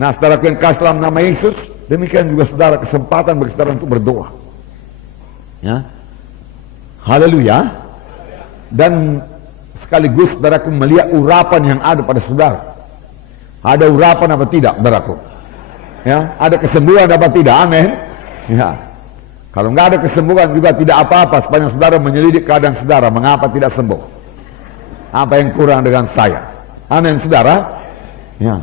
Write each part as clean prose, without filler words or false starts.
Nah, saudaraku yang kasih dalam nama Yesus, demikian juga saudara kesempatan bagi saudara untuk berdoa. Ya, haleluya. Dan sekaligus saudaraku melihat urapan yang ada pada saudara. Ada urapan apa tidak, saudaraku? Ya, ada kesembuhan apa tidak? Amin. Ya. Kalau nggak ada kesembuhan juga tidak apa-apa sepanjang saudara menyelidik keadaan saudara, mengapa tidak sembuh? Apa yang kurang dengan saya? Amin, saudara. Ya.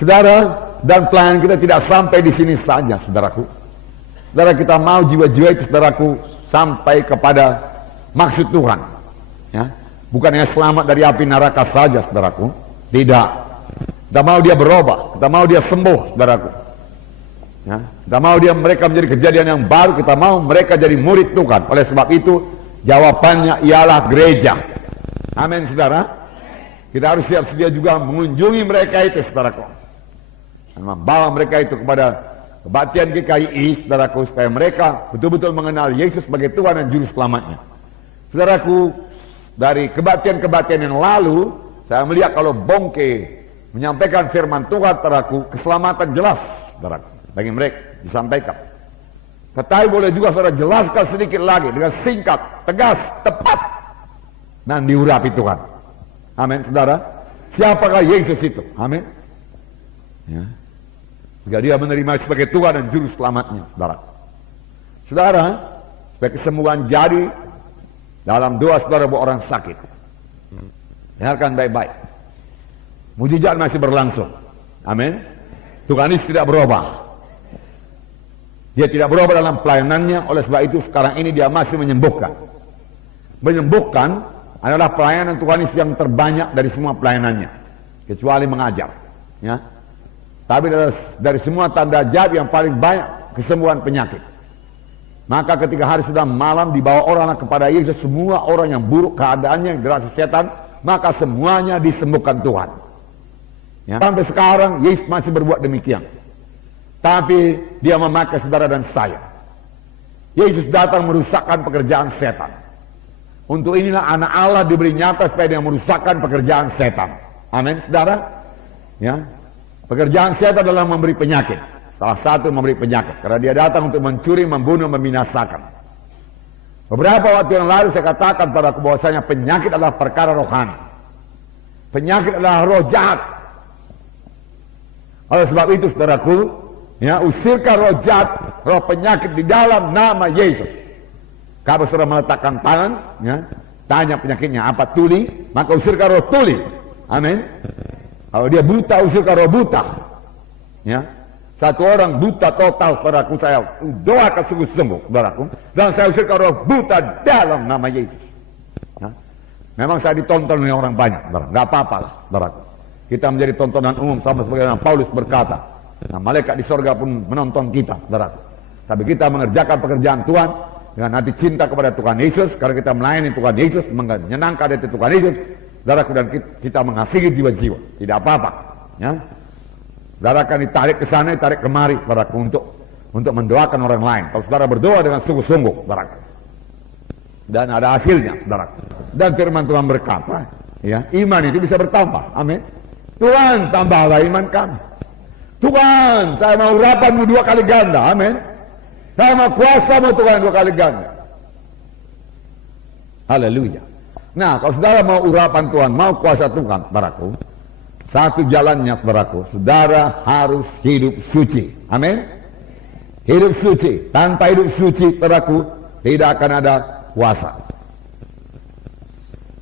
Saudara, dan pelayanan kita tidak sampai di sini saja, saudaraku. Saudara, kita mau jiwa-jiwa itu, saudaraku, sampai kepada maksud Tuhan. Ya. Bukan hanya selamat dari api neraka saja, saudaraku. Tidak. Kita mau dia berubah, kita mau dia sembuh, saudaraku. Ya. Kita mau mereka menjadi kejadian yang baru, kita mau mereka jadi murid Tuhan. Oleh sebab itu, jawabannya ialah gereja. Amin, saudara. Kita harus siap sedia juga mengunjungi mereka itu, saudaraku. Dan membawa mereka itu kepada kebaktian GKI, saudaraku, supaya mereka betul-betul mengenal Yesus sebagai Tuhan dan Juru Selamatnya. Saudaraku, dari kebaktian-kebaktian yang lalu, saya melihat kalau Bongke menyampaikan firman Tuhan, saudaraku, keselamatan jelas, saudaraku, bagi mereka disampaikan. Tetapi boleh juga saudara jelaskan sedikit lagi dengan singkat, tegas, tepat, dan diurapi Tuhan. Amin, saudara. Siapakah Yesus itu? Amin. Ya. Jika dia menerima sebagai Tuhan dan Juru Selamatnya, saudara. Saudara, supaya kesembuhan jadi dalam doa saudara buat orang sakit. Dengarkan baik-baik. Mujizat masih berlangsung. Amin. Tuhan Yesus tidak berubah. Dia tidak berubah dalam pelayanannya. Oleh sebab itu sekarang ini dia masih menyembuhkan. Menyembuhkan adalah pelayanan Tuhan Yesus yang terbanyak dari semua pelayanannya, kecuali mengajar. Ya. Tapi dari semua tanda jadi yang paling banyak kesembuhan penyakit. Maka ketika hari sudah malam dibawa orang kepada Yesus, semua orang yang buruk keadaannya, yang dirasa setan, maka semuanya disembuhkan Tuhan. Ya. Sampai sekarang Yesus masih berbuat demikian. Tapi dia memakai saudara dan saya. Yesus datang merusakkan pekerjaan setan. Untuk inilah anak Allah diberi nyata supaya dia merusakkan pekerjaan setan. Amin, saudara. Ya. Pekerjaan setan adalah memberi penyakit. Salah satu memberi penyakit. Karena dia datang untuk mencuri, membunuh, membinasakan. Beberapa waktu yang lalu saya katakan pada bahwasanya penyakit adalah perkara rohani. Penyakit adalah roh jahat. Oleh sebab itu saudaraku, ya, usirkan roh jahat, roh penyakit di dalam nama Yesus. Kalau saudara meletakkan tangan, ya, tanya penyakitnya apa, tuli, maka usirkan roh tuli. Amin. Kalau dia buta, usirkan roh buta. Ya. Satu orang buta total, saudaraku, saya doakan sungguh sembuh, saudaraku. Dan saya usirkan roh buta dalam nama Yesus. Ya. Memang saya ditonton oleh orang banyak, saudara. Gak apa-apa lah, saudaraku. Kita menjadi tontonan umum sama sebagaimana Paulus berkata. Nah, malaikat di sorga pun menonton kita, saudaraku. Tapi kita mengerjakan pekerjaan Tuhan dengan hati cinta kepada Tuhan Yesus, karena kita melayani Tuhan Yesus, menyenangkan hati Tuhan Yesus, saudaraku, dan kita mengasihi jiwa-jiwa. Tidak apa-apa. Ya. Saudara akan ditarik ke sana, ditarik kemari, saudaraku, untuk mendoakan orang lain. Kalau saudara berdoa dengan sungguh-sungguh, saudaraku, dan ada hasilnya, saudaraku. Dan firman Tuhan berkata, ya, iman itu bisa bertambah. Amin. Tuhan, tambahlah iman kami. Tuhan, saya mau urapanmu 2 kali ganda. Amin. Saya mau kuasamu Tuhan 2 kali ganda. Haleluya. Nah, kalau saudara mau urapan Tuhan, mau kuasa Tuhan, saudaraku, satu jalannya, saudaraku, saudara harus hidup suci. Amin. Hidup suci. Tanpa hidup suci, saudaraku, tidak akan ada kuasa.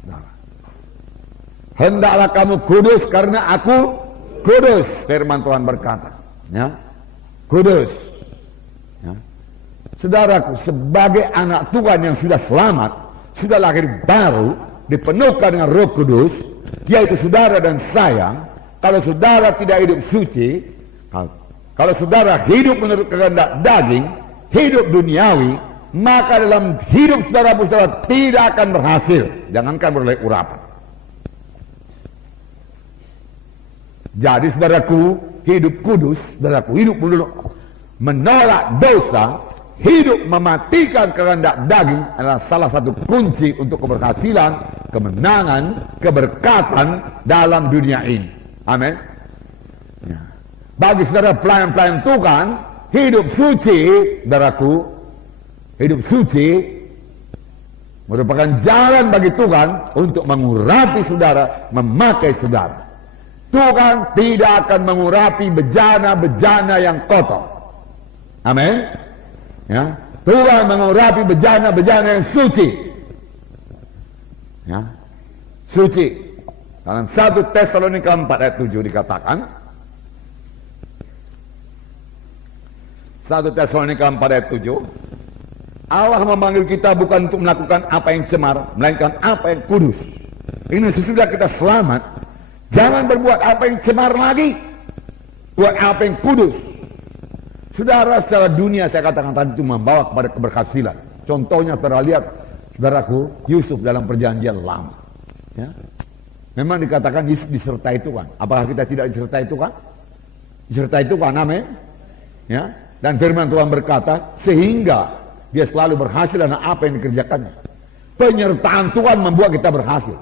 Nah. Hendaklah kamu kudus karena aku kudus, firman Tuhan berkata. Ya. Kudus. Ya. Saudaraku, sebagai anak Tuhan yang sudah selamat, sudah lahir baru, dipenuhkan dengan Roh Kudus, yaitu saudara dan saya, kalau saudara tidak hidup suci, kalau saudara hidup menurut kehendak daging, hidup duniawi, maka dalam hidup saudara tidak akan berhasil. Jangankan beroleh urapan. Jadi saudaraku, hidup kudus, saudaraku, hidup menolak dosa, hidup mematikan kehendak daging adalah salah satu kunci untuk keberhasilan, kemenangan, keberkatan dalam dunia ini. Amin. Bagi saudara pelayan-pelayan Tuhan, hidup suci, saudaraku, hidup suci merupakan jalan bagi Tuhan untuk mengurapi saudara, memakai saudara. Tuhan tidak akan mengurapi bejana-bejana yang kotor. Amin. Ya, Tuhan mengurapi bejana-bejana yang suci. Ya, suci. Dalam 1 Tesalonika 4 ayat 7 dikatakan, 1 Tesalonika 4 ayat 7, Allah memanggil kita bukan untuk melakukan apa yang cemar, melainkan apa yang kudus. Ini sesudah kita selamat, jangan berbuat apa yang cemar lagi, buat apa yang kudus. Saudara, secara dunia saya katakan tadi itu membawa kepada keberhasilan. Contohnya saudara lihat, saudaraku, Yusuf dalam perjanjian lama. Ya. Memang dikatakan Yusuf disertai Tuhan. Apakah kita tidak disertai Tuhan? Disertai Tuhan, amin. Ya. Dan firman Tuhan berkata, sehingga dia selalu berhasil dalam apa yang dikerjakannya. Penyertaan Tuhan membuat kita berhasil.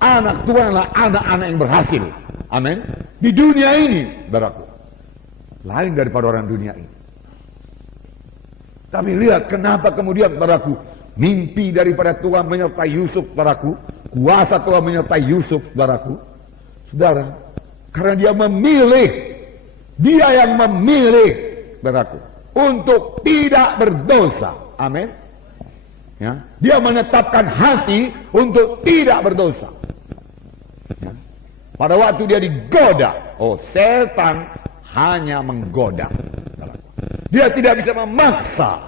Anak Tuhan adalah anak-anak yang berhasil. Amin. Di dunia ini, saudaraku, lain daripada orang dunia ini. Tapi lihat kenapa kemudian, saudaraku, mimpi daripada Tuhan menyertai Yusuf, saudaraku, kuasa Tuhan menyertai Yusuf, saudaraku, saudara, karena dia memilih, dia yang memilih, saudaraku, untuk tidak berdosa. Amin. Ya, dia menetapkan hati untuk tidak berdosa. Ya. Pada waktu dia digoda, oh, setan hanya menggoda. Dia tidak bisa memaksa.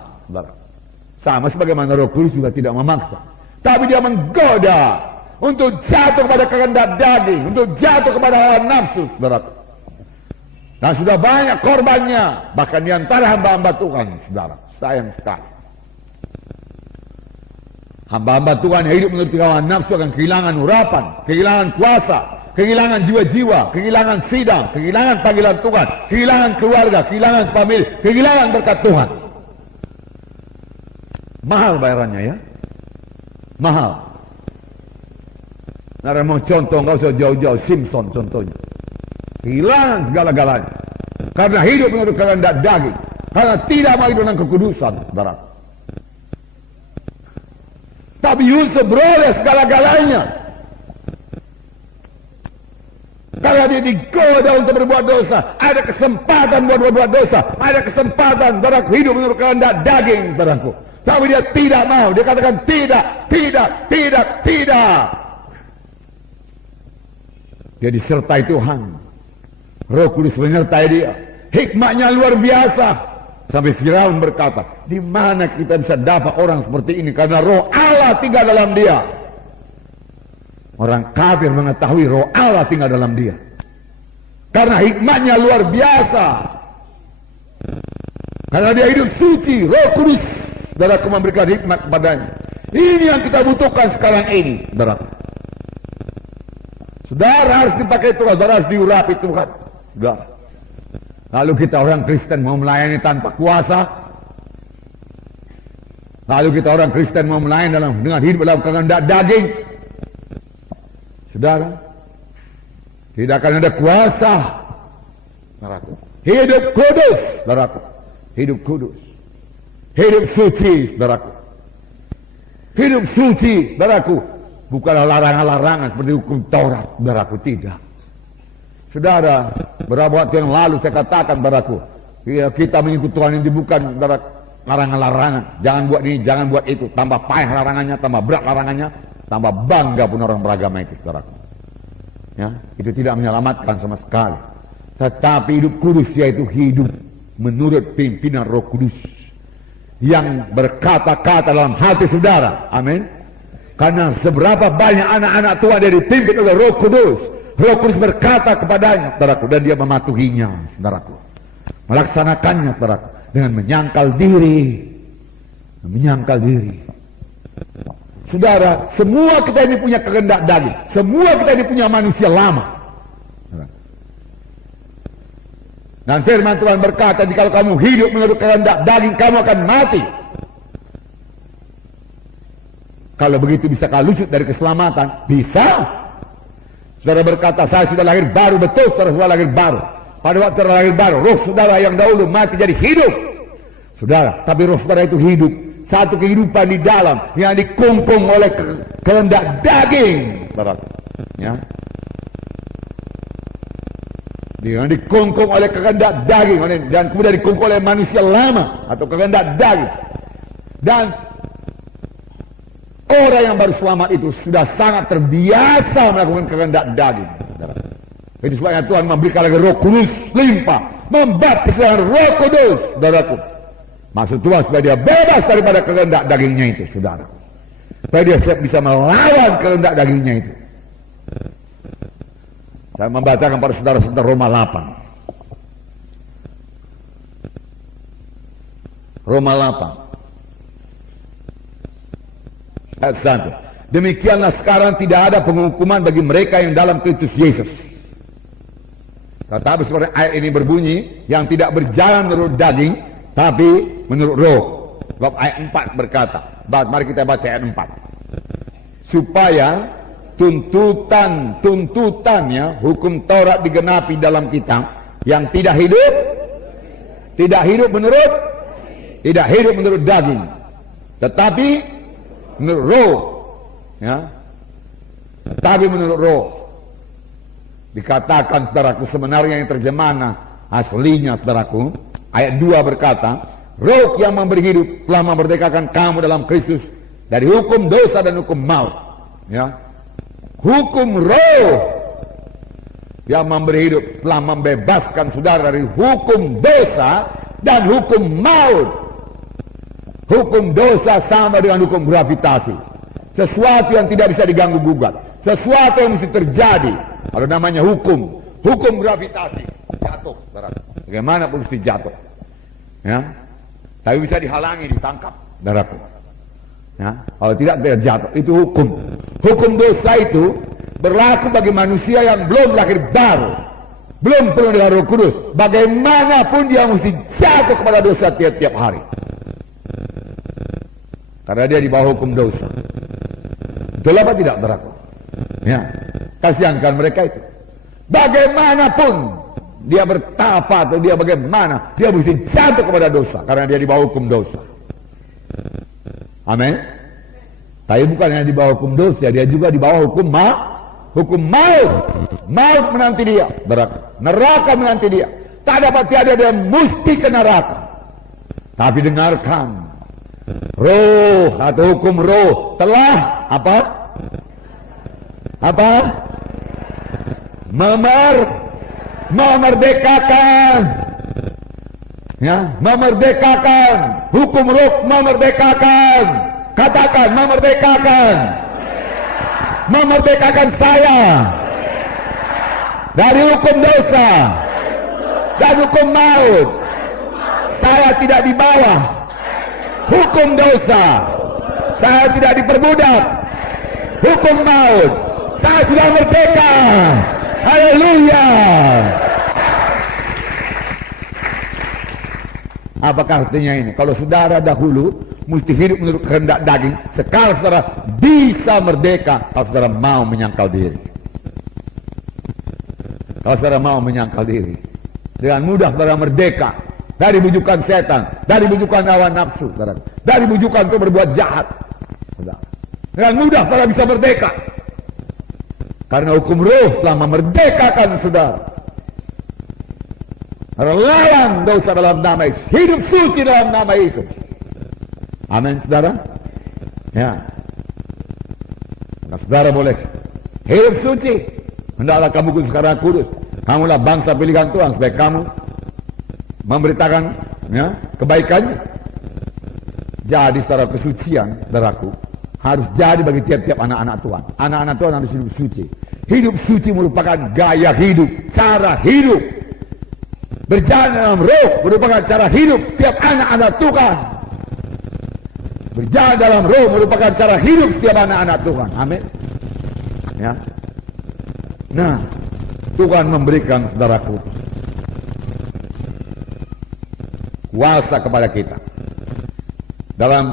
Sama sebagaimana Roh Kudus juga tidak memaksa. Tapi dia menggoda untuk jatuh kepada kehendak daging, untuk jatuh kepada hawa nafsu, saudara. Dan sudah banyak korbannya, bahkan di antara hamba-hamba Tuhan, saudara. Sayang sekali. Hamba-hamba Tuhan yang hidup menurut hawa nafsu akan kehilangan urapan, kehilangan kuasa, kehilangan jiwa-jiwa, kehilangan sidang, kehilangan panggilan Tuhan, kehilangan keluarga, kehilangan famili, kehilangan berkat Tuhan. Mahal bayarannya ya. Mahal. Nara mau contoh, nggak usah jauh-jauh, Simpson contohnya. Kehilangan segala-galanya. Karena hidup menurut kehendak daging. Karena tidak mau hidup dengan kekudusan, saudara. Tapi Yusuf beroleh segala-galanya. Kalau dia digoda untuk berbuat dosa, ada kesempatan buat berbuat dosa, ada kesempatan saudaraku hidup menurut kehendak daging, saudaraku. Tapi dia tidak mau, dia katakan tidak, tidak, tidak, tidak. Dia disertai Tuhan. Roh Kudus menyertai dia. Hikmatnya luar biasa. Sampai Firaun berkata, di mana kita bisa dapat orang seperti ini? Karena Roh Allah tinggal dalam dia. Orang kafir mengetahui Roh Allah tinggal dalam dia. Karena hikmatnya luar biasa. Karena dia hidup suci, Roh Kudus, saudaraku, memberikan hikmat kepadanya. Ini yang kita butuhkan sekarang ini, saudara. Saudara harus dipakai Tuhan, saudara harus diurapi Tuhan. Saudara. Lalu kita orang Kristen mau melayani tanpa kuasa. Lalu kita orang Kristen mau melayani dengan hidup dalam kehendak daging. Saudara, tidak akan ada kuasa. Saudaraku. Hidup kudus, saudaraku. Hidup kudus. Hidup suci, saudaraku. Hidup suci, saudaraku. Bukanlah larangan-larangan seperti hukum Taurat, saudaraku, tidak. Saudara, beberapa waktu yang lalu saya katakan, saudaraku, ya, kita mengikut Tuhan ini bukan larangan-larangan. Jangan buat ini, jangan buat itu. Tambah payah larangannya, tambah berat larangannya, tambah bangga pun orang beragama itu, saudaraku. Ya, itu tidak menyelamatkan sama sekali. Tetapi hidup kudus yaitu hidup menurut pimpinan Roh Kudus yang berkata-kata dalam hati saudara. Amin. Karena seberapa banyak anak-anak Tuhan yang dipimpin oleh Roh Kudus, Roh Kudus berkata kepadanya, saudaraku, dan dia mematuhinya, saudaraku, melaksanakannya, saudaraku, dengan menyangkal diri, menyangkal diri. Saudara, semua kita ini punya kehendak daging, semua kita ini punya manusia lama. Dan firman Tuhan berkata, jika kamu hidup menurut kehendak daging, kamu akan mati. Kalau begitu bisakah lusut dari keselamatan? Bisa. Saudara berkata, saya sudah lahir baru, betul, saudara sudah lahir baru. Pada waktu lahir baru, roh saudara yang dahulu mati jadi hidup. Saudara, tapi roh saudara itu hidup. Satu kehidupan di dalam yang dikungkung oleh kehendak daging. Saudara, ya. Yang dikungkung oleh kehendak daging dan kemudian dikungkung oleh manusia lama atau kehendak daging. Dan orang yang baru selamat itu sudah sangat terbiasa melakukan kehendak daging. Itu sebabnya Tuhan memberikan lagi Roh Kudus limpah, membaptis dengan Roh Kudus, saudaraku. Maksud Tuhan supaya dia bebas daripada kehendak dagingnya itu, saudara. Supaya dia bisa melawan kehendak dagingnya itu. Saya membacakan pada saudara-saudara Roma 8. Roma 8. Ayat 1. Demikianlah sekarang tidak ada penghukuman bagi mereka yang dalam Kristus Yesus. Tetapi seperti ayat ini berbunyi, yang tidak berjalan menurut daging, tapi menurut roh. Sebab ayat 4 berkata, mari kita baca ayat 4. Supaya tuntutannya hukum Taurat digenapi dalam kita, yang tidak hidup menurut daging, tetapi menurut roh, ya, tetapi menurut roh. Dikatakan, saudaraku, sebenarnya yang terjemahan aslinya, saudaraku, ayat 2 berkata, roh yang memberi hidup telah memerdekakan kamu dalam Kristus dari hukum dosa dan hukum maut. Ya, hukum roh yang memberi hidup telah membebaskan saudara dari hukum dosa dan hukum maut. Hukum dosa sama dengan hukum gravitasi, sesuatu yang tidak bisa diganggu gugat, sesuatu yang mesti terjadi. Ada namanya hukum gravitasi, jatuh, saudara. Bagaimana pun mesti jatuh, ya. Tapi bisa dihalangi, ditangkap, saudaraku. Ya, kalau tidak dia jatuh. Itu hukum. Hukum dosa itu berlaku bagi manusia yang belum lahir baru, belum penuh dengan Roh Kudus. Bagaimanapun dia mesti jatuh kepada dosa tiap-tiap hari, karena dia di bawah hukum dosa. Betul apa tidak, saudaraku? Ya, kasihankan mereka itu. Bagaimanapun dia bertapa atau dia bagaimana, dia mesti jatuh kepada dosa karena dia di bawah hukum dosa. Amin. Tapi bukan hanya di bawah hukum dosa, dia juga di bawah hukum maut. Maut menanti dia, neraka menanti dia. Tak dapat tiada, dia mesti ke neraka. Tapi dengarkan, roh atau hukum roh telah memerdekakan, ya, memerdekakan. Hukum roh memerdekakan. Katakan, memerdekakan saya dari hukum dosa dan hukum maut. Saya tidak di bawah hukum dosa, saya tidak diperbudak hukum maut. Saya sudah merdeka. Haleluya. Apakah artinya ini? Kalau saudara dahulu mesti hidup menurut kehendak daging, sekarang saudara bisa merdeka kalau saudara mau menyangkal diri. Kalau saudara mau menyangkal diri, dengan mudah saudara merdeka dari bujukan setan, dari bujukan hawa nafsu, saudara, dari bujukan untuk berbuat jahat. Saudara, dengan mudah saudara bisa merdeka, karena hukum roh telah memerdekakan saudara. Lawan dosa dalam nama Yesus, hidup suci dalam nama Yesus. Amin, saudara. Ya, nah, saudara boleh hidup suci. Hendaklah kamu kudus karena kudus. Kamulah bangsa pilihan Tuhan, supaya kamu memberitakan, ya, kebaikannya. Jadi saudara, kesucian, saudaraku, harus jadi bagi tiap-tiap anak-anak Tuhan. Anak-anak Tuhan harus hidup suci. Hidup suci merupakan gaya hidup, cara hidup. Berjalan dalam roh merupakan cara hidup tiap anak-anak Tuhan. Berjalan dalam roh merupakan cara hidup tiap anak-anak Tuhan. Amin. Ya. Nah, Tuhan memberikan, saudaraku, kuasa kepada kita. Dalam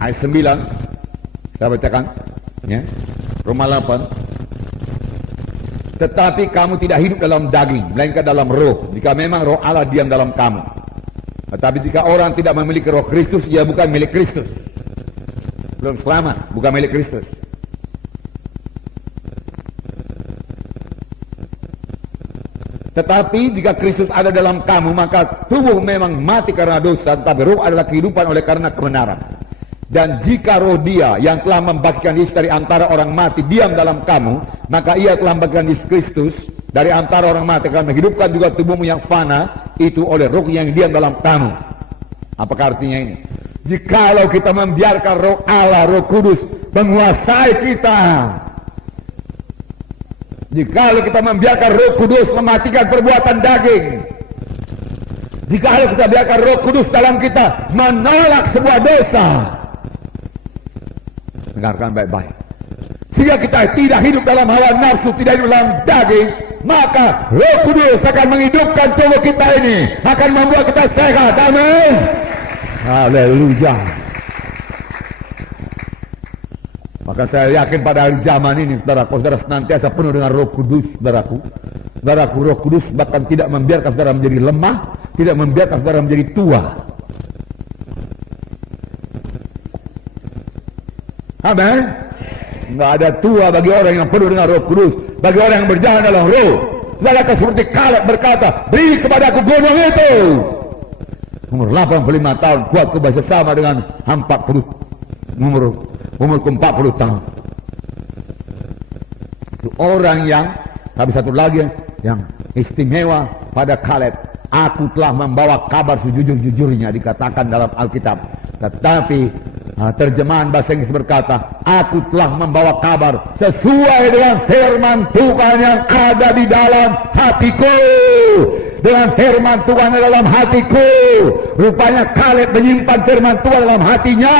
ayat 9 saya bacakan, ya, Roma 8. Tetapi kamu tidak hidup dalam daging, melainkan dalam roh. Jika memang roh Allah diam dalam kamu. Tetapi jika orang tidak memiliki roh Kristus, ia bukan milik Kristus. Belum selamat, bukan milik Kristus. Tetapi jika Kristus ada dalam kamu, maka tubuh memang mati karena dosa, tetapi roh adalah kehidupan oleh karena kebenaran. Dan jika roh Dia yang telah membangkitkan Yesus dari antara orang mati diam dalam kamu, maka Ia telah membangkitkan Yesus Kristus dari antara orang mati, akan menghidupkan juga tubuhmu yang fana itu oleh roh yang diam dalam kamu. Apakah artinya ini? Jikalau kita membiarkan roh Allah, roh kudus menguasai kita, jikalau kita membiarkan roh kudus mematikan perbuatan daging, jikalau kita biarkan roh kudus dalam kita menolak sebuah dosa, dengarkan baik-baik, sehingga kita tidak hidup dalam hawa nafsu, tidak hidup dalam daging, maka roh kudus akan menghidupkan tubuh kita ini, akan membuat kita sehat. Amin. Haleluya. Maka saya yakin pada hari zaman ini, saudara senantiasa penuh dengan roh kudus, saudaraku, roh kudus bahkan tidak membiarkan saudara menjadi lemah, tidak membiarkan saudara menjadi tua. Amin. Enggak ada tua bagi orang yang penuh dengan roh kudus, bagi orang yang berjalan dalam roh. Saudara seperti Kaleb berkata, beri kepadaku gunung itu. Umur 85 tahun, kuatku bersama dengan 40 umurku 40 tahun. Itu orang yang, tapi satu lagi yang istimewa pada Kaleb, aku telah membawa kabar sejujur-jujurnya, dikatakan dalam Alkitab. Tetapi terjemahan bahasa Inggris berkata, aku telah membawa kabar sesuai dengan firman Tuhan yang ada di dalam hatiku. Dengan firman Tuhan dalam hatiku. Rupanya Kaleb menyimpan firman Tuhan dalam hatinya.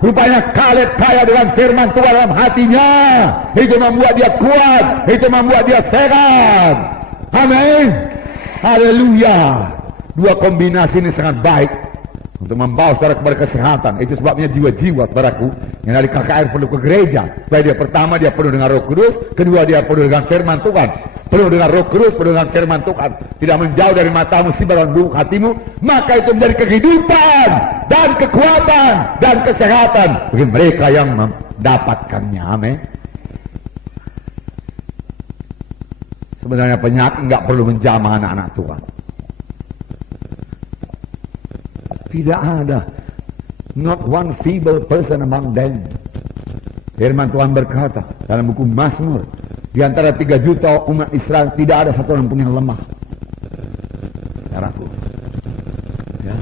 Rupanya Kaleb kaya dengan firman Tuhan dalam hatinya. Itu membuat dia kuat, itu membuat dia sehat. Amin. Haleluya. Dua kombinasi ini sangat baik untuk membawa saudara kepada kesehatan. Itu sebabnya jiwa-jiwa saudaraku yang dari KKR perlu ke gereja. Supaya dia pertama dia penuh dengan roh kudus, kedua dia penuh dengan firman Tuhan. Penuh dengan roh kudus, penuh dengan firman Tuhan, tidak menjauh dari matamu, musibah dalam lubuk hatimu, maka itu menjadi kehidupan dan kekuatan dan kesehatan bagi mereka yang mendapatkannya. Amin. Sebenarnya penyakit nggak perlu menjamah anak-anak Tuhan. Tidak ada, not one feeble person among them. Firman Tuhan berkata dalam buku Mazmur, di antara 3 juta umat Israel tidak ada satu orang pun yang lemah. Saudaraku, ya.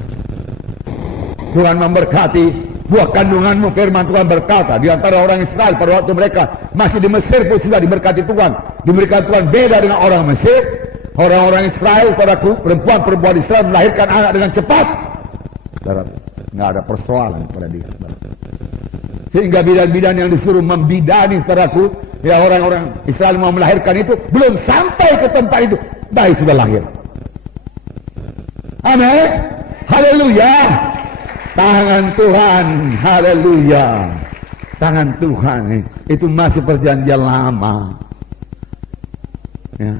Tuhan memberkati buah kandunganmu. Firman Tuhan berkata, di antara orang Israel pada waktu mereka masih di Mesir pun sudah diberkati Tuhan. Diberikan Tuhan beda dengan orang Mesir. Orang-orang Israel, saudaraku, perempuan-perempuan Israel melahirkan anak dengan cepat. Saudaraku, nggak ada persoalan pada dia. Sehingga bidan-bidan yang disuruh membidani, saudaraku, ya orang-orang Israel mau melahirkan itu, belum sampai ke tempat itu, bayi sudah lahir. Amin. Haleluya. Tangan Tuhan, haleluya. Tangan Tuhan itu masuk perjanjian lama. Ya.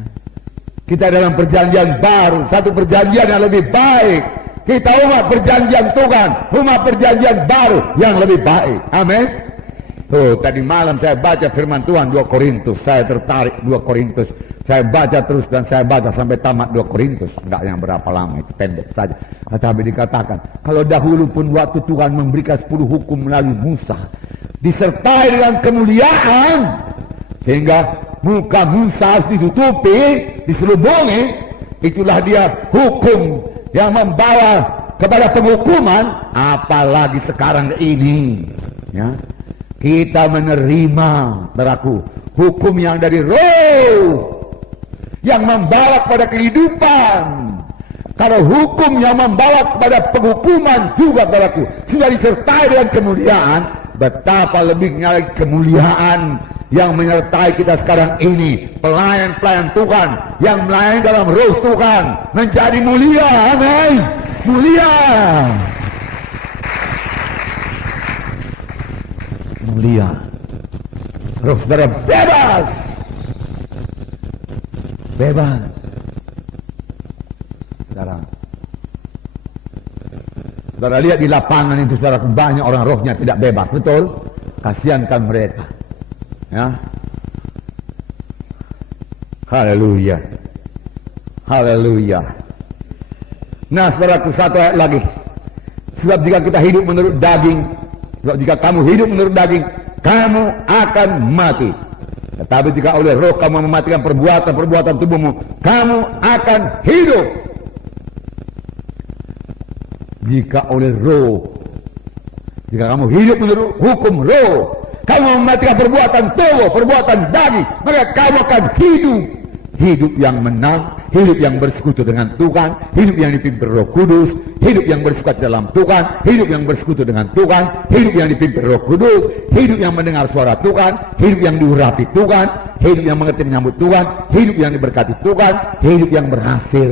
Kita dalam perjanjian baru, satu perjanjian yang lebih baik. Kita umat perjanjian Tuhan, umat perjanjian baru yang lebih baik. Amin. Tuh, tadi malam saya baca firman Tuhan 2 Korintus. Saya tertarik 2 Korintus. Saya baca terus dan saya baca sampai tamat 2 Korintus. Enggak yang berapa lama, itu pendek saja. Tetapi dikatakan, kalau dahulu pun waktu Tuhan memberikan 10 hukum melalui Musa, disertai dengan kemuliaan, sehingga muka Musa harus ditutupi, diselubungi, itulah dia hukum yang membawa kepada penghukuman. Apalagi sekarang ini, ya, kita menerima, saudaraku, hukum yang dari roh yang membawa kepada kehidupan. Kalau hukum yang membawa kepada penghukuman juga, saudaraku, sudah disertai dengan kemuliaan, betapa lebihnya lagi kemuliaan yang menyertai kita sekarang ini. Pelayan-pelayan Tuhan yang melayani dalam roh Tuhan menjadi mulia. Amin. Mulia. Mulia. Roh saudara bebas. bebas. Saudara lihat di lapangan itu, saudara, banyak orang rohnya tidak bebas, betul? Kasihankan mereka. Ya. Haleluya. Haleluya. Nah, saudaraku, satu ayat lagi. Sebab jika kita hidup menurut daging, sebab jika kamu hidup menurut daging, kamu akan mati. Tetapi jika oleh roh kamu mematikan perbuatan tubuhmu, kamu akan hidup. Jika oleh roh, jika kamu hidup menurut hukum roh, kamu mematikan perbuatan tubuh, perbuatan daging, maka kamu akan hidup. Hidup yang menang, hidup yang bersekutu dengan Tuhan, hidup yang dipimpin Roh Kudus, hidup yang bersuka dalam Tuhan, hidup yang bersekutu dengan Tuhan, hidup yang dipimpin Roh Kudus, hidup yang mendengar suara Tuhan, hidup yang diurapi Tuhan, hidup yang mengerti menyambut Tuhan, hidup yang diberkati Tuhan, hidup yang berhasil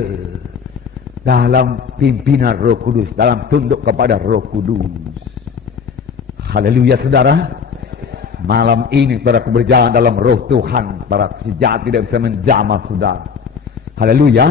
dalam pimpinan Roh Kudus, dalam tunduk kepada Roh Kudus. Haleluya, saudara. Malam ini saudara berjalan dalam roh Tuhan, para sejati tidak bisa menjamah saudara. Haleluya.